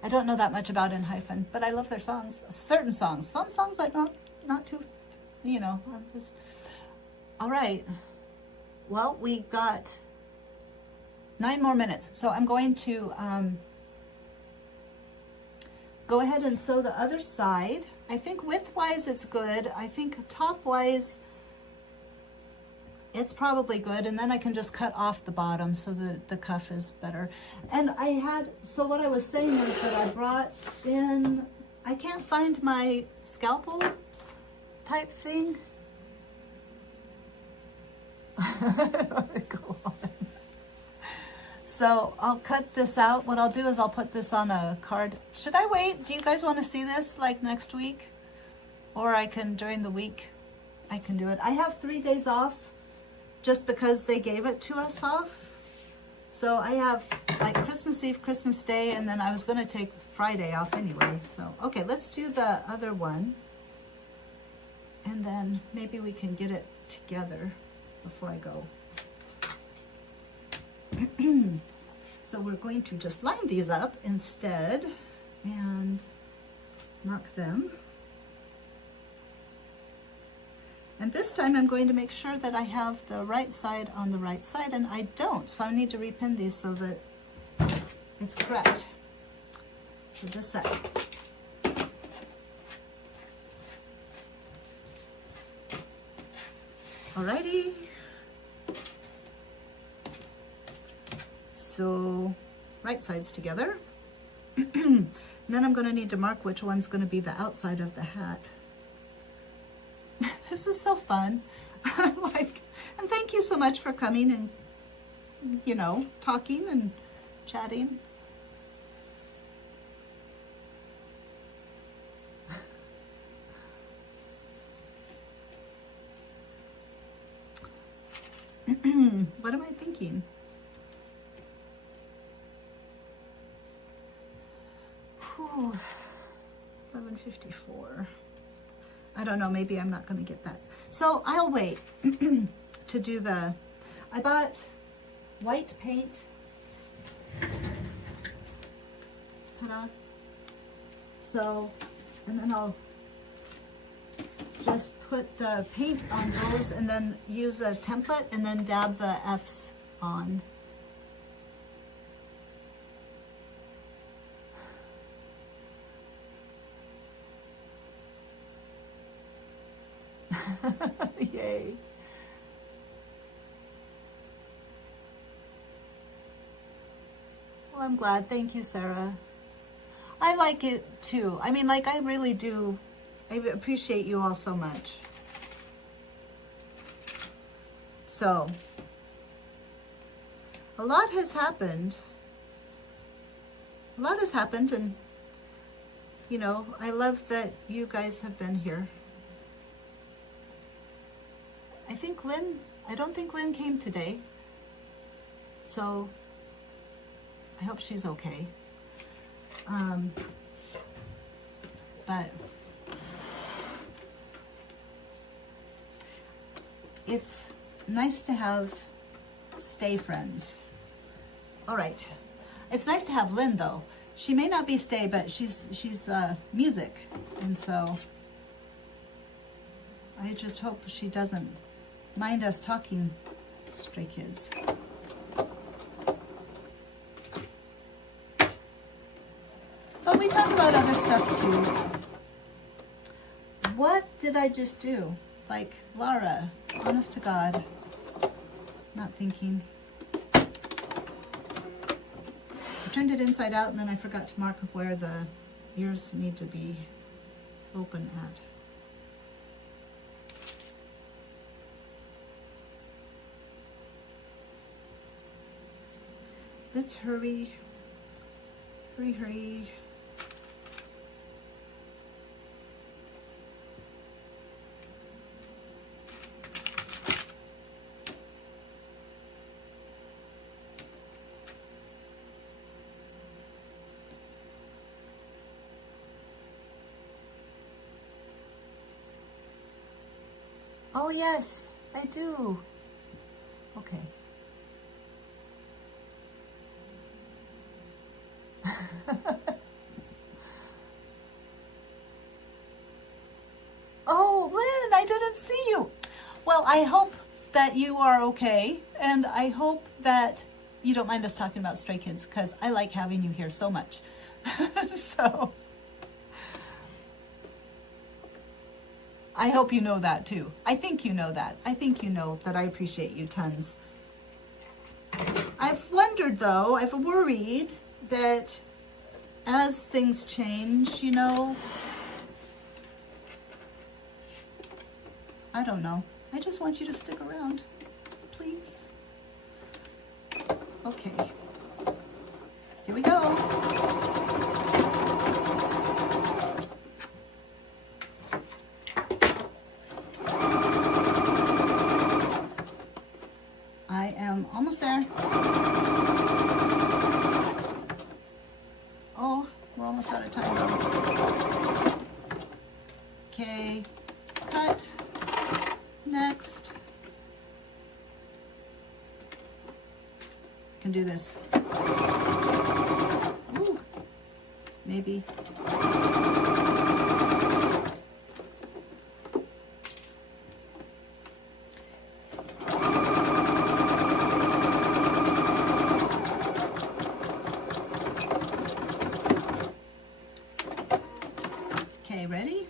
I don't know that much about Enhypen, but I love their songs. Certain songs. Some songs I'm not too, you know, I'm just... All right. Well, we got 9 more minutes. So I'm going to go ahead and sew the other side. I think width-wise it's good. I think top-wise it's probably good, and then I can just cut off the bottom so that the cuff is better. And I had, so what I was saying is that I brought in, I can't find my scalpel type thing. Go on. So I'll cut this out. What I'll do is I'll put this on a card. Should I wait? Do you guys want to see this like next week? Or I can, during the week, I can do it. I have 3 days off just because they gave it to us off. So I have like Christmas Eve, Christmas Day, and then I was going to take Friday off anyway. So, okay, let's do the other one. And then maybe we can get it together before I go. So we're going to just line these up instead and mark them. And this time I'm going to make sure that I have the right side on the right side, and I don't. So I need to repin these so that it's correct. So just that. Alrighty. So right sides together. And then I'm going to need to mark which one's going to be the outside of the hat. This is so fun. Like, and thank you so much for coming and, you know, talking and chatting. What am I thinking? Whew. 11:54. I don't know, maybe I'm not going to get that. So I'll wait to do the, I bought white paint. Ta-da. So, and then I'll just put the paint on those and then use a template and then dab the F's on. Yay. Well, I'm glad. Thank you, Sarah. I like it too. I mean, like, I really do. I appreciate you all so much. So, a lot has happened. A lot has happened, and, you know, I love that you guys have been here. I think Lynn, I don't think Lynn came today. So, I hope she's okay. But it's nice to have stay friends. All right. It's nice to have Lynn though. She may not be stay, but she's music. And so I just hope she doesn't mind us talking Stray Kids. But we talk about other stuff too. What did I just do? Like, Laura, honest to God, not thinking. I turned it inside out and then I forgot to mark where the ears need to be open at. Let's hurry. Hurry, hurry. Oh yes, I do. Okay. Oh, Lynn, I didn't see you. Well, I hope that you are okay, and I hope that you don't mind us talking about Stray Kids, because I like having you here so much. So I hope you know that too. I think you know that. I think you know that I appreciate you tons. I've wondered though, I've worried that as things change, you know, I don't know. I just want you to stick around, please. Okay, here we go. I am almost there. Oh, we're almost out of time though. Okay, cut. Next. Can do this. Ooh, maybe. Okay, ready?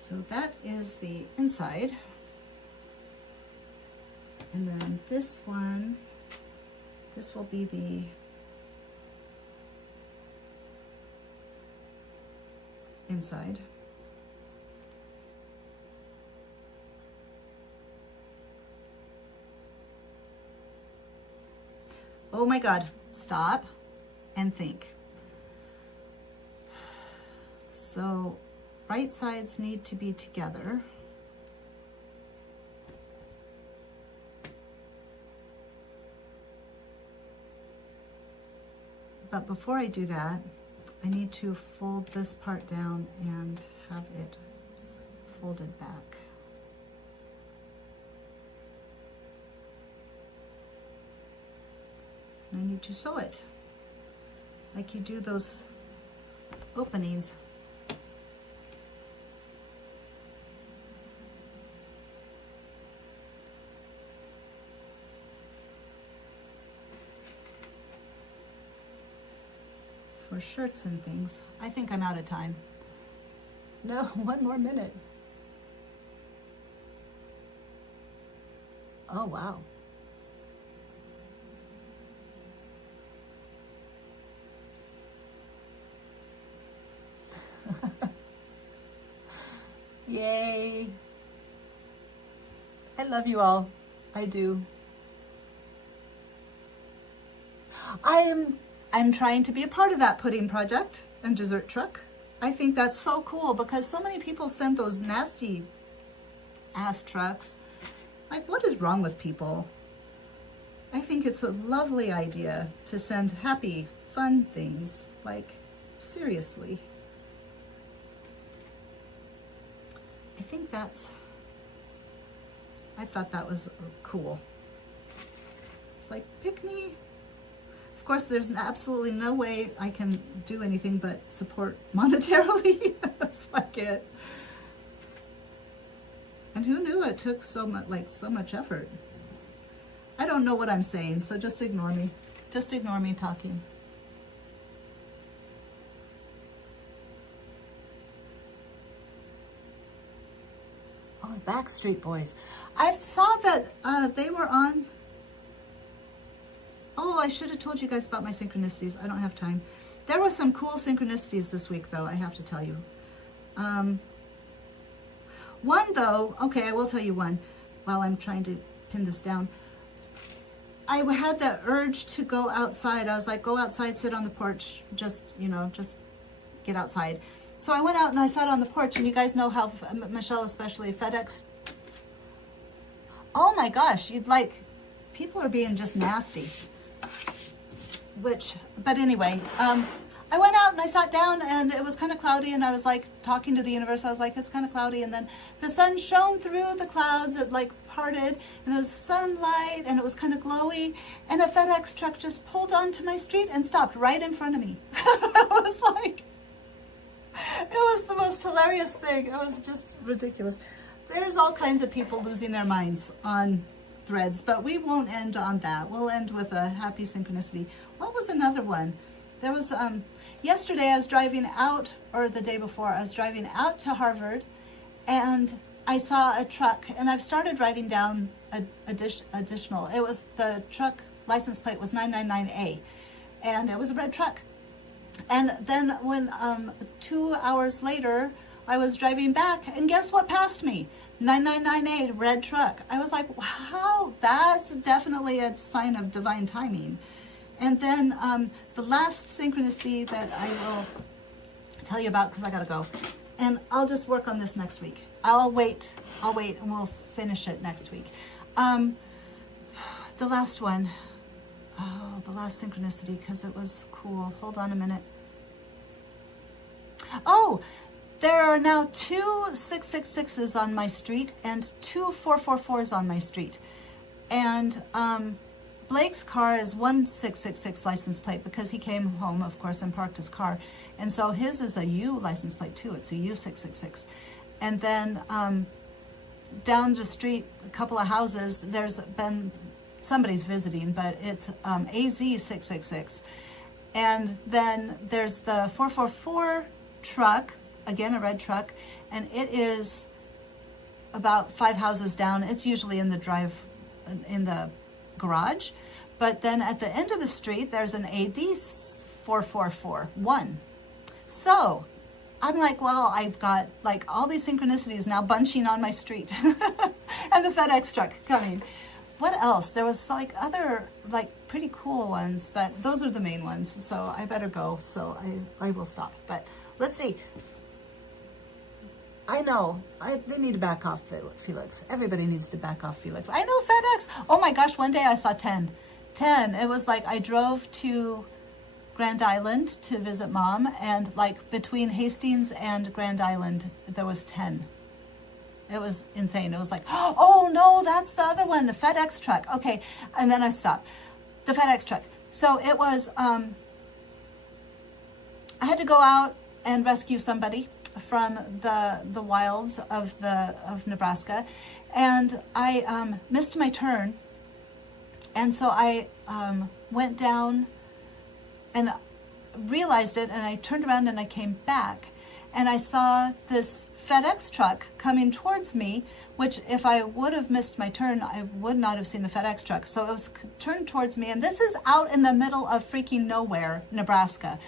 So that is the inside. And then this one, this will be the inside. Oh my God, stop and think. So right sides need to be together. But before I do that, I need to fold this part down and have it folded back. And I need to sew it like you do those openings. For shirts and things. I think I'm out of time. No, one more minute. Oh, wow. Yay. I love you all. I do. I'm trying to be a part of that pudding project and dessert truck. I think that's so cool because so many people send those nasty ass trucks. Like, what is wrong with people? I think it's a lovely idea to send happy, fun things. Like, seriously. I thought that was cool. It's like, pick me. Of course, there's absolutely no way I can do anything but support monetarily. That's like it. And who knew it took so much effort? I don't know what I'm saying, so just ignore me. Just ignore me talking. Oh, the Backstreet Boys. I saw that they were on. Oh, I should have told you guys about my synchronicities. I don't have time. There were some cool synchronicities this week, though, I have to tell you. One, though, okay, I will tell you one while I'm trying to pin this down. I had that urge to go outside. I was like, go outside, sit on the porch, just get outside. So I went out and I sat on the porch, and you guys know how, Michelle especially, FedEx. Oh my gosh, people are being just nasty. But anyway, I went out and I sat down, and it was kind of cloudy, and I was like talking to the universe. I was like, it's kind of cloudy, and then the sun shone through the clouds. It like parted, and it was sunlight, and it was kind of glowy, and a FedEx truck just pulled onto my street and stopped right in front of me. It was the most hilarious thing. It was just ridiculous. There's all kinds of people losing their minds on Threads, but we won't end on that. We'll end with a happy synchronicity. What was another one? There was, yesterday I was driving out, or the day before, I was driving out to Harvard, and I saw a truck, and I've started writing down additional. It was, the truck license plate was 999A, and it was a red truck. And then when 2 hours later, I was driving back, and guess what passed me? 999A, red truck. I was like, wow, that's definitely a sign of divine timing. And then the last synchronicity that I will tell you about, because I gotta go, and I'll just work on this next week. I'll wait, and we'll finish it next week. The last one, oh, the last synchronicity, because it was cool. Hold on a minute. Oh, there are now 2 666s on my street and 2 444s on my street. And Blake's car is 1666 license plate because he came home, of course, and parked his car. And so his is a U license plate too. It's a U666. And then down the street, a couple of houses, there's been, somebody's visiting, but it's AZ666. And then there's the 444 truck, again, a red truck, and it is about 5 houses down. It's usually in the garage. But then at the end of the street, there's an AD 4441. So I'm like, well, I've got like all these synchronicities now bunching on my street. And the FedEx truck coming. What else? There was like other like pretty cool ones, but those are the main ones. So I better go. So I will stop. But let's see. I know. They need to back off Felix. Everybody needs to back off Felix. I know FedEx. Oh my gosh, one day I saw 10. It was like I drove to Grand Island to visit mom, and like between Hastings and Grand Island, there was 10. It was insane. It was like, oh no, that's the other one, the FedEx truck. Okay, and then I stopped. The FedEx truck. So it was, I had to go out and rescue somebody from the wilds of Nebraska, and I missed my turn, and so I went down and realized it, and I turned around and I came back, and I saw this FedEx truck coming towards me, which if I would have missed my turn, I would not have seen the FedEx truck. So it was turned towards me, and this is out in the middle of freaking nowhere, Nebraska.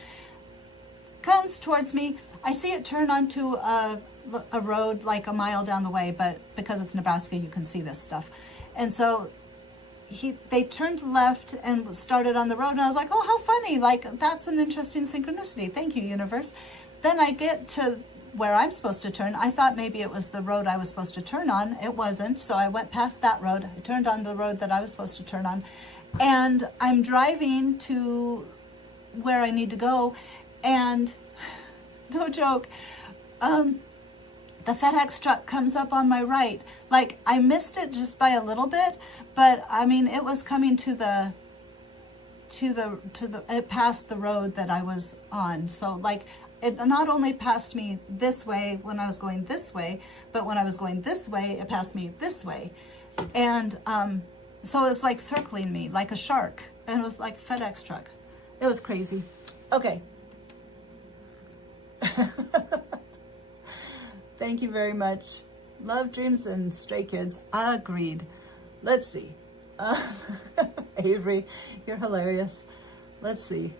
Comes towards me. I see it turn onto a road like a mile down the way, but because it's Nebraska, you can see this stuff. And so they turned left and started on the road, and I was like, oh, how funny. Like, that's an interesting synchronicity. Thank you, universe. Then I get to where I'm supposed to turn. I thought maybe it was the road I was supposed to turn on. It wasn't. So I went past that road. I turned on the road that I was supposed to turn on. And I'm driving to where I need to go. And no joke, the FedEx truck comes up on my right. Like, I missed it just by a little bit, but I mean, it was coming it passed the road that I was on. So like, it not only passed me this way when I was going this way, but when I was going this way, it passed me this way. And so it's like circling me like a shark. And it was like a FedEx truck. It was crazy. Okay. Thank you very much. Love, dreams, and stray kids. Agreed. Let's see. Avery, you're hilarious. Let's see.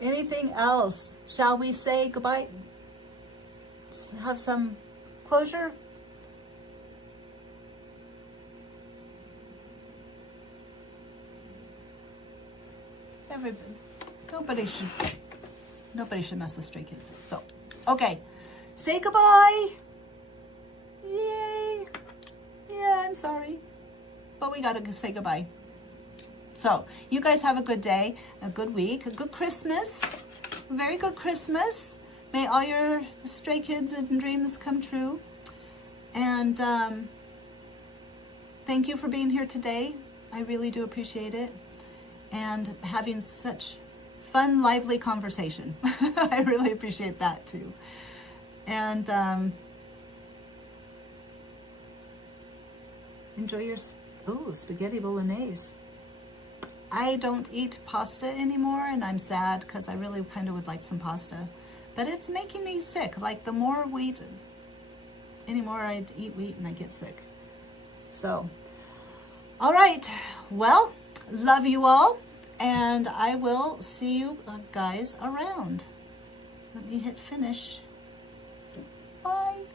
Anything else? Shall we say goodbye? Have some closure? Nobody should mess with stray kids. So, okay. Say goodbye. Yay. Yeah, I'm sorry. But we gotta say goodbye. So, you guys have a good day, a good week, a good Christmas, a very good Christmas. May all your stray kids and dreams come true. And thank you for being here today. I really do appreciate it. And having such fun, lively conversation. I really appreciate that too. And enjoy your spaghetti bolognese. I don't eat pasta anymore, and I'm sad because I really kind of would like some pasta. But it's making me sick. Like, the more wheat, anymore I eat wheat and I get sick. So, all right. Well, love you all, and I will see you guys around. Let me hit finish. Bye.